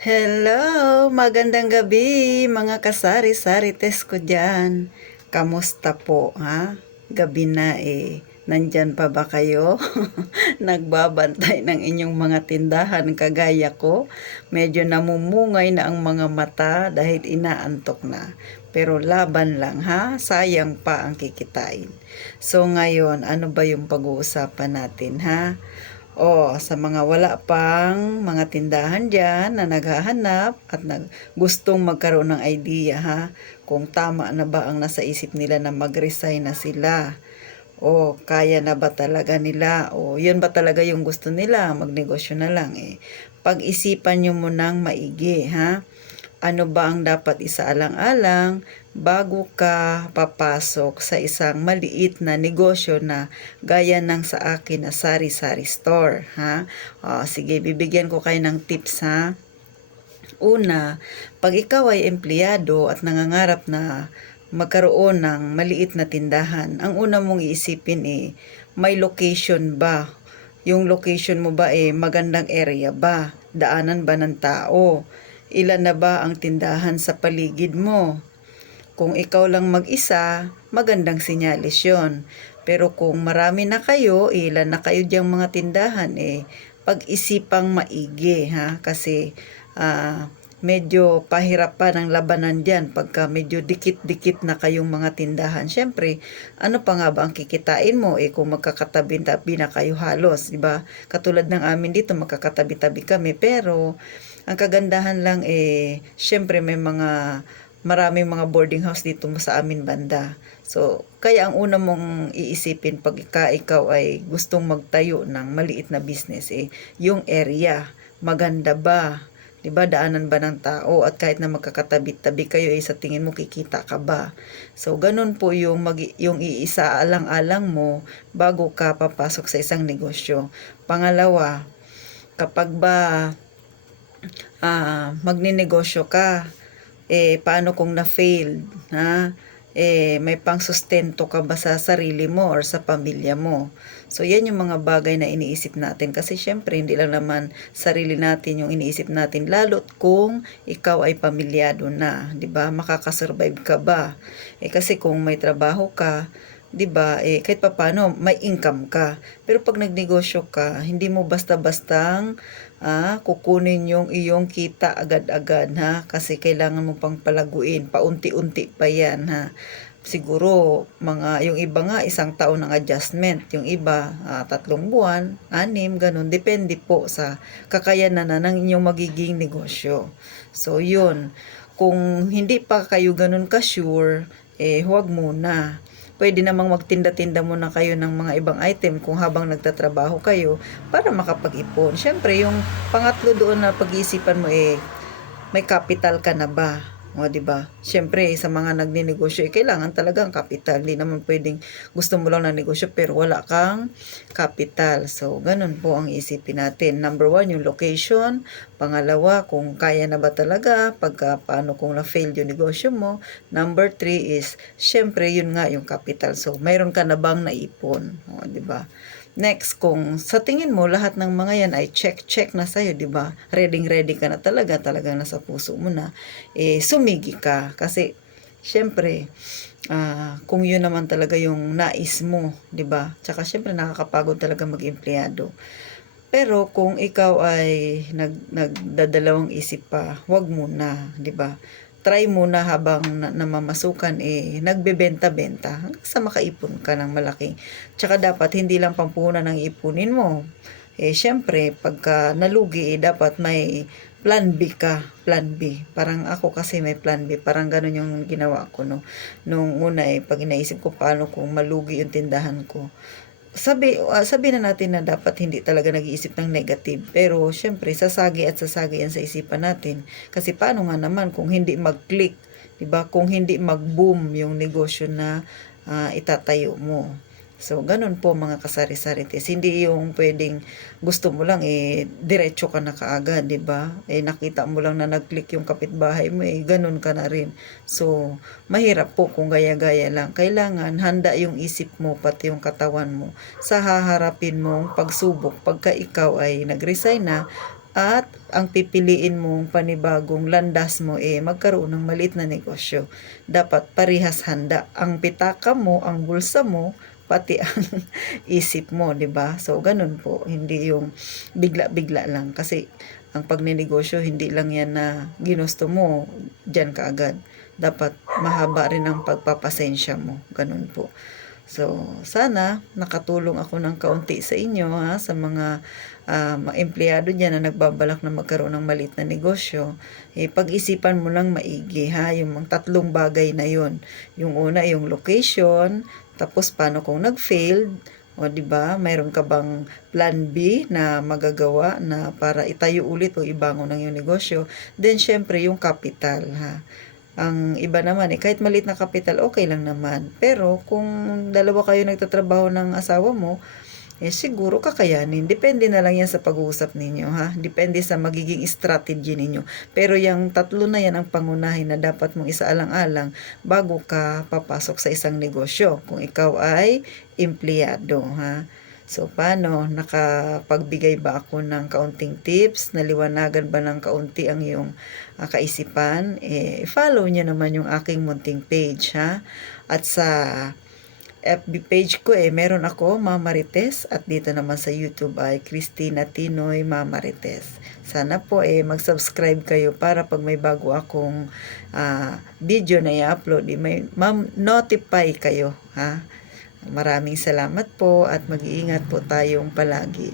Hello! Magandang gabi mga kasari-sarites ko dyan. Kamusta po, ha? Gabi na eh. Nandyan pa ba kayo? Nagbabantay ng inyong mga tindahan kagaya ko. Medyo namumungay na ang mga mata dahil inaantok na. Pero laban lang ha, sayang pa ang kikitain. So ngayon, ano ba yung pag-uusapan natin ha? Sa mga wala pang mga tindahan dyan na naghahanap at gustong magkaroon ng idea ha, kung tama na ba ang nasa isip nila na mag-resign na sila. Kaya na ba talaga nila? Yun ba talaga yung gusto nila? Magnegosyo na lang eh. Pag-isipan nyo munang maigi ha. Ano ba ang dapat isaalang-alang bago ka papasok sa isang maliit na negosyo na gaya ng sa akin na sari-sari store, ha? Sige, bibigyan ko kayo ng tips, ha? Una, pag ikaw ay empleyado at nangangarap na magkaroon ng maliit na tindahan, ang una mong iisipin may location ba? Yung location mo ba magandang area ba? Daanan ba ng tao? Ilan na ba ang tindahan sa paligid mo? Kung ikaw lang mag-isa, magandang sinyalis yon. Pero kung marami na kayo, ilan na kayo diyang mga tindahan, pag-isipang maigi, ha? Kasi medyo pahirapan ang labanan dyan pagka medyo dikit-dikit na kayong mga tindahan. Siyempre, ano pa nga ba ang kikitain mo kung magkakatabi-tabi na kayo halos, diba? Katulad ng amin dito, magkakatabi-tabi kami, pero ang kagandahan lang syempre maraming mga boarding house dito sa amin banda. So, kaya ang una mong iisipin pag ikaw ay gustong magtayo ng maliit na business yung area, maganda ba? 'Di ba, daanan ba ng tao, at kahit na magkakatabi-tabi kayo sa tingin mo kikita ka ba? So, ganun po yung iisa alang-alang mo bago ka papasok sa isang negosyo. Pangalawa, kapag ba magninegosyo ka, paano kung na-failed, ha? May pangsustento ka ba sa sarili mo or sa pamilya mo? So, yan yung mga bagay na iniisip natin. Kasi, syempre, hindi lang naman sarili natin yung iniisip natin. Lalo't kung ikaw ay pamilyado na, di ba? Makakasurvive ka ba? Kasi kung may trabaho ka, 'di ba? Kahit papaano may income ka. Pero pag nagnegosyo ka, hindi mo basta-bastang kukunin yung iyong kita agad-agad, ha? Kasi kailangan mo pang palaguin, paunti-unti pa 'yan, ha? Siguro yung iba nga isang taon ng adjustment, yung iba 3 buwan, 6, ganun, depende po sa kakayanan na ng inyong magiging negosyo. So yun, kung hindi pa kayo ganun ka-sure, huwag muna. Pwede namang magtinda-tinda muna kayo ng mga ibang item kung habang nagtatrabaho kayo para makapag-ipon. Siyempre, yung pangatlo doon na pag-iisipan mo may capital ka na ba? Di ba? Siyempre, sa mga nagninegosyo, kailangan talagang capital. Hindi naman pwedeng gusto mo lang na negosyo pero wala kang capital. So, ganun po ang isipin natin. Number 1, yung location. Pangalawa, kung kaya na ba talaga, paano kung na-fail yung negosyo mo. Number 3 is, siyempre, yun nga yung capital. So, mayroon ka na bang naipon? Di ba? Next, kung sa tingin mo lahat ng mga yan ay check na sa'yo, di ba? Ready ka na talagang nasa puso mo na, sumigi ka. Kasi, syempre, kung yun naman talaga yung nais mo, di ba? Tsaka, syempre, nakakapagod talaga mag-empleyado. Pero, kung ikaw ay nagdadalawang isip pa, wag muna, di ba? Try muna habang namamasukan nagbebenta-benta hanggang sa makaipon ka ng malaki. Tsaka dapat hindi lang pampuhunan ang ipunin mo. Syempre, pagka nalugi dapat may plan B ka, plan B. Parang ako kasi may plan B, parang ganun yung ginawa ko no. Nung una pag inaisip ko paano kung malugi yung tindahan ko, sabi na natin na dapat hindi talaga nag-iisip ng negative. Pero, syempre, sasagi yan sa isipan natin. Kasi paano nga naman kung hindi mag-click, diba? Kung hindi mag-boom yung negosyo na itatayo mo. So, ganun po mga kasari-sarites. Hindi yung pwedeng gusto mo lang diretso ka na kaagad, 'di ba? Nakita mo lang na nag-click yung kapitbahay mo ganun ka na rin. So, mahirap po kung gaya-gaya lang. Kailangan handa yung isip mo pati yung katawan mo sa haharapin mong pagsubok pagka ikaw ay nag-resign na at ang pipiliin mong panibagong landas mo magkaroon ng maliit na negosyo. Dapat parehas handa. Ang pitaka mo, ang bulsa mo, pati ang isip mo, 'di ba? So ganun po, hindi yung bigla-bigla lang kasi ang pagnenegosyo hindi lang 'yan na ginusto mo diyan kaagad. Dapat mahaba rin ang pagpapasensya mo, ganun po. So, sana nakatulong ako ng kaunti sa inyo sa mga empleyado diyan na nagbabalak na magkaroon ng maliit na negosyo. Pag-isipan mo lang maigi yung mga tatlong bagay na yon. Yung una, yung location, tapos paano kung nag-failed, o 'di ba? Mayroon ka bang plan B na magagawa na para itayo ulit o ibangon ang iyong negosyo? Then syempre yung capital Ang iba naman kahit maliit na kapital okay lang naman. Pero kung dalawa kayo nagtatrabaho ng asawa mo, siguro kakayanin. Depende na lang yan sa pag-uusap ninyo Depende sa magiging strategy ninyo. Pero yung tatlo na yan ang pangunahin na dapat mong isaalang-alang bago ka papasok sa isang negosyo. Kung ikaw ay empleyado So, paano? Nakapagbigay ba ako ng kaunting tips? Naliwanagan ba ng kaunti ang iyong kaisipan? Follow nyo naman yung aking munting page At sa FB page ko meron ako, Mama Marites, at dito naman sa YouTube ay Christina Tinoy Mama Marites. Sana po mag-subscribe kayo para pag may bago akong video na i-upload, may notify kayo Maraming salamat po at mag-iingat po tayong palagi.